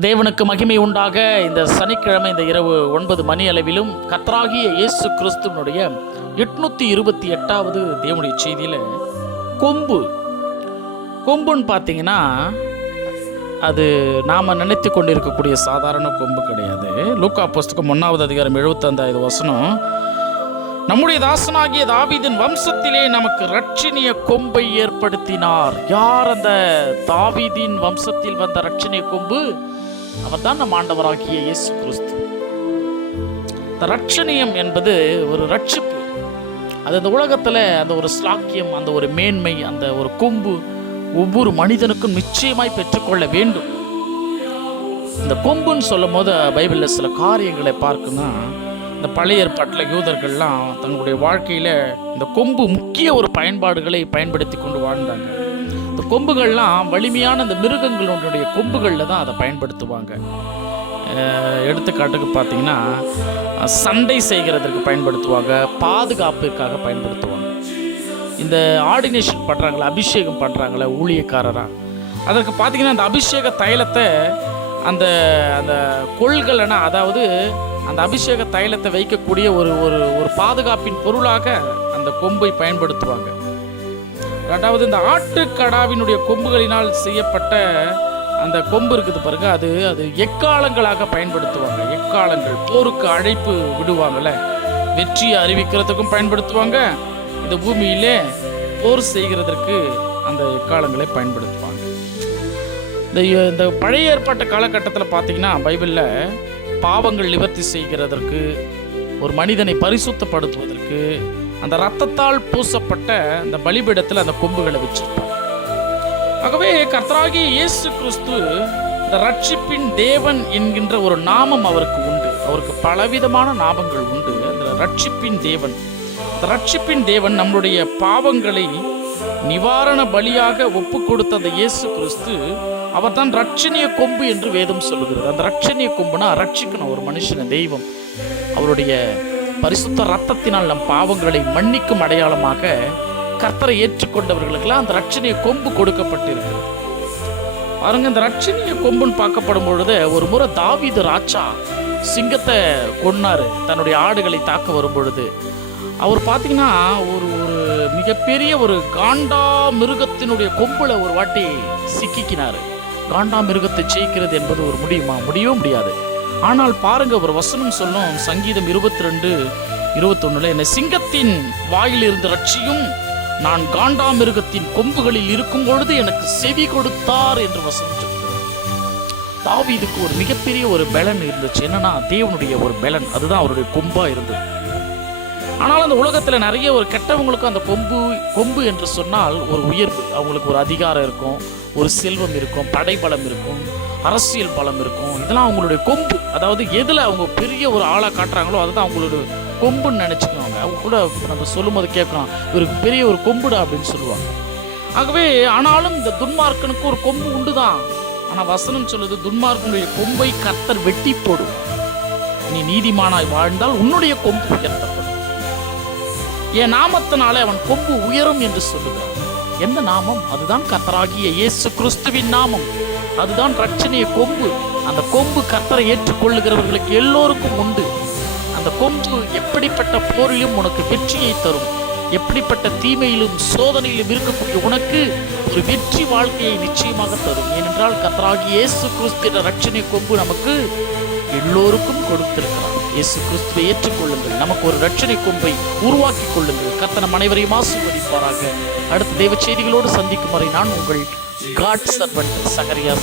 தேவனுக்கு மகிமை உண்டாக. இந்த சனிக்கிழமை இந்த இரவு 9 மணி அளவிலும் கர்த்தராகிய இயேசு கிறிஸ்துவனுடைய 828வது தேவனுடைய செய்தியில் கொம்புன்னு பார்த்தீங்கன்னா அது நாம் நினைத்து கொண்டிருக்கக்கூடிய சாதாரண கொம்பு கிடையாது. லூக்கா புஸ்தகம் 1வது அதிகாரம் 75வது வசனம், நம்முடைய தாசனாகிய தாவீதின் வம்சத்திலே நமக்கு இரட்சணிய கொம்பை ஏற்படுத்தினார். யார் அந்த தாவீதின் வம்சத்தில் வந்த இரட்சணிய கொம்பு? அவர் தான் நம் ஆண்டவராகிய இயேசு கிறிஸ்து. இந்த இரட்சணியம் என்பது ஒரு ரட்சிப்பு. அது இந்த உலகத்தில் அந்த ஒரு ஸ்லாக்கியம், அந்த ஒரு மேன்மை, அந்த ஒரு கொம்பு ஒவ்வொரு மனிதனுக்கும் நிச்சயமாய் பெற்றுக்கொள்ள வேண்டும். இந்த கொம்புன்னு சொல்லும் போது பைபிளில் சில காரியங்களை பார்க்கணும். இந்த பழைய ஏற்பாட்டில் யூதர்கள்லாம் தங்களுடைய வாழ்க்கையில் இந்த கொம்பு முக்கிய ஒரு பயன்பாடுகளை பயன்படுத்தி கொண்டு வாழ்ந்தாங்க. இந்த கொம்புகள்லாம் வலிமையான இந்த மிருகங்களுடைய கொம்புகளில் தான் அதை பயன்படுத்துவாங்க. எடுத்துக்காட்டுக்கு பார்த்தீங்கன்னா சண்டை செய்கிறதுக்கு பயன்படுத்துவாங்க, பாதுகாப்பிற்காக பயன்படுத்துவாங்க. இந்த ஆர்டினேஷன் பண்ணுறாங்களே, அபிஷேகம் பண்ணுறாங்களே ஊழியக்காரராக, அதற்கு பார்த்தீங்கன்னா அந்த அபிஷேக தைலத்தை அந்த அந்த கொள்கலனா, அதாவது அந்த அபிஷேக தைலத்தை வைக்கக்கூடிய ஒரு ஒரு ஒரு பாதுகாப்பின் பொருளாக அந்த கொம்பை பயன்படுத்துவாங்க. ரெண்டாவது, இந்த ஆட்டுக்கடாவினுடைய கொம்புகளினால் செய்யப்பட்ட அந்த கொம்பு இருக்குது பாருங்க, அது அது எக்காலங்களாக பயன்படுத்துவாங்க. எக்காலங்கள், போருக்கு அழைப்பு விடுவாங்கள்ல, வெற்றியை அறிவிக்கிறதுக்கும் பயன்படுத்துவாங்க. இந்த பூமியிலே போர் செய்கிறதற்கு அந்த எக்காலங்களை பயன்படுத்துவாங்க. இந்த பழைய ஏற்பாட்டு காலகட்டத்தில் பார்த்தீங்கன்னா பைபிளில் பாவங்கள் நிவர்த்தி செய்கிறதற்கு, ஒரு மனிதனை பரிசுத்தப்படுத்துவதற்கு அந்த இரத்தத்தால் பூசப்பட்ட அந்த பலிபீடத்தில் அந்த கொம்புகளை வச்சிருப்பாங்க. ஆகவே கர்த்தராகிய இயேசு கிறிஸ்து இந்த ரட்சிப்பின் தேவன் என்கின்ற ஒரு நாமம் அவருக்கு உண்டு. அவருக்கு பலவிதமான நாமங்கள் உண்டு. அந்த ரட்சிப்பின் தேவன், இந்த ரட்சிப்பின் தேவன் நம்முடைய பாவங்களை நிவாரண பலியாக ஒப்பு கொடுத்த அந்த இயேசு கிறிஸ்து, அவர் தான் ரட்சணிய கொம்பு என்று வேதம் சொல்லுகிறது. அந்த ரட்சணிய கொம்புனா ரட்சிக்கணும் ஒரு மனுஷனை தெய்வம். அவருடைய பரிசுத்த ரத்தத்தினால் நம் பாவங்களை மன்னிக்கும் அடையாளமாக கர்த்தரை ஏற்றுக்கொண்டவர்களுக்கெல்லாம் அந்த ரட்சணிய கொம்பு கொடுக்கப்பட்டிருக்கிறது. பாருங்க, இந்த ரட்சணிய கொம்புன்னு பார்க்கப்படும் பொழுது, ஒரு முறை தாவீது ராஜா சிங்கத்தை கொன்னாரு தன்னுடைய ஆடுகளை தாக்க வரும் பொழுது. அவர் பார்த்தீங்கன்னா ஒரு ஒரு மிகப்பெரிய ஒரு காண்டா மிருகத்தினுடைய கொம்புல ஒரு வாட்டி சிக்கிக்கினார். காண்டா மிருகத்தை ஜெயிக்கிறது என்பது ஒரு முடியவே முடியாது. ஆனால் பாருங்க, ஒரு வசனம் சொல்லும், சங்கீதம் 22:21, என்னை சிங்கத்தின் வாயில் இருந்து ரட்சியும், நான் காண்டா மிருகத்தின் கொம்புகளில் இருக்கும் பொழுது எனக்கு செவி கொடுத்தார் என்று வசனம் சொல்கிறார். தாவீதுக்கு ஒரு மிகப்பெரிய ஒரு பலன் இருந்துச்சு. என்னன்னா தேவனுடைய ஒரு பலன், அதுதான் அவருடைய கொம்பா இருந்தது. ஆனால் அந்த உலகத்தில் நிறைய ஒரு கெட்டவங்களுக்கும் அந்த கொம்பு என்று சொன்னால் ஒரு உயர்வு, அவங்களுக்கு ஒரு அதிகாரம் இருக்கும், ஒரு செல்வம் இருக்கும், படைபலம் இருக்கும், அரசியல் பலம் இருக்கும். இதெல்லாம் அவங்களுடைய கொம்பு. அதாவது எதில் அவங்க பெரிய ஒரு ஆளாக காட்டுறாங்களோ அதுதான் அவங்களோட கொம்புன்னு நினச்சிக்குவாங்க. அவங்க கூட நம்ம சொல்லும் போது கேட்கலாம், இவருக்கு பெரிய ஒரு கொம்புடா அப்படின்னு சொல்லுவாங்க. ஆகவே ஆனாலும் இந்த துன்மார்க்கனுக்கு ஒரு கொம்பு உண்டு தான். ஆனால் வசனம் சொல்லுது, துன்மார்க்கனுடைய கொம்பை கர்த்தர் வெட்டி போடும். நீ நீதிமானாய் வாழ்ந்தால் உன்னுடைய கொம்பு உயர்த்தப்படும். என் நாமத்தினாலே அவன் கொம்பு உயரும் என்று சொல்லுகிறார். எந்த நாமம்? அதுதான் கர்த்தராகிய இயேசு கிறிஸ்துவின் நாமம். அதுதான் ரட்சணிய கொம்பு. அந்த கொம்பு கர்த்தரை ஏற்றுக்கொள்ளுகிறவர்களுக்கு எல்லோருக்கும் உண்டு. அந்த கொம்பு எப்படிப்பட்ட போரிலும் உனக்கு வெற்றியை தரும். எப்படிப்பட்ட தீமையிலும் சோதனையிலும் இருக்கக்கூடிய உனக்கு ஒரு வெற்றி வாழ்க்கையை நிச்சயமாக தரும். ஏனென்றால் கர்த்தராகிய இயேசு கிறிஸ்துவின் ரட்சணிய கொம்பு நமக்கு எல்லோருக்கும் கொடுத்திருக்கிறார். இயேசு கிறிஸ்துவை ஏற்றுக்கொள்ளுங்கள். நமக்கு ஒரு ரட்சணை கொம்பை உருவாக்கி கொள்ளுங்கள். கர்த்தர் நம் அனைவரையும் ஆசீர்வதிப்பாராக. அடுத்த தேவ செய்திகளோடு சந்திக்கும் வரை நான் உங்கள் காட் சர்வன்ட் சகரியா.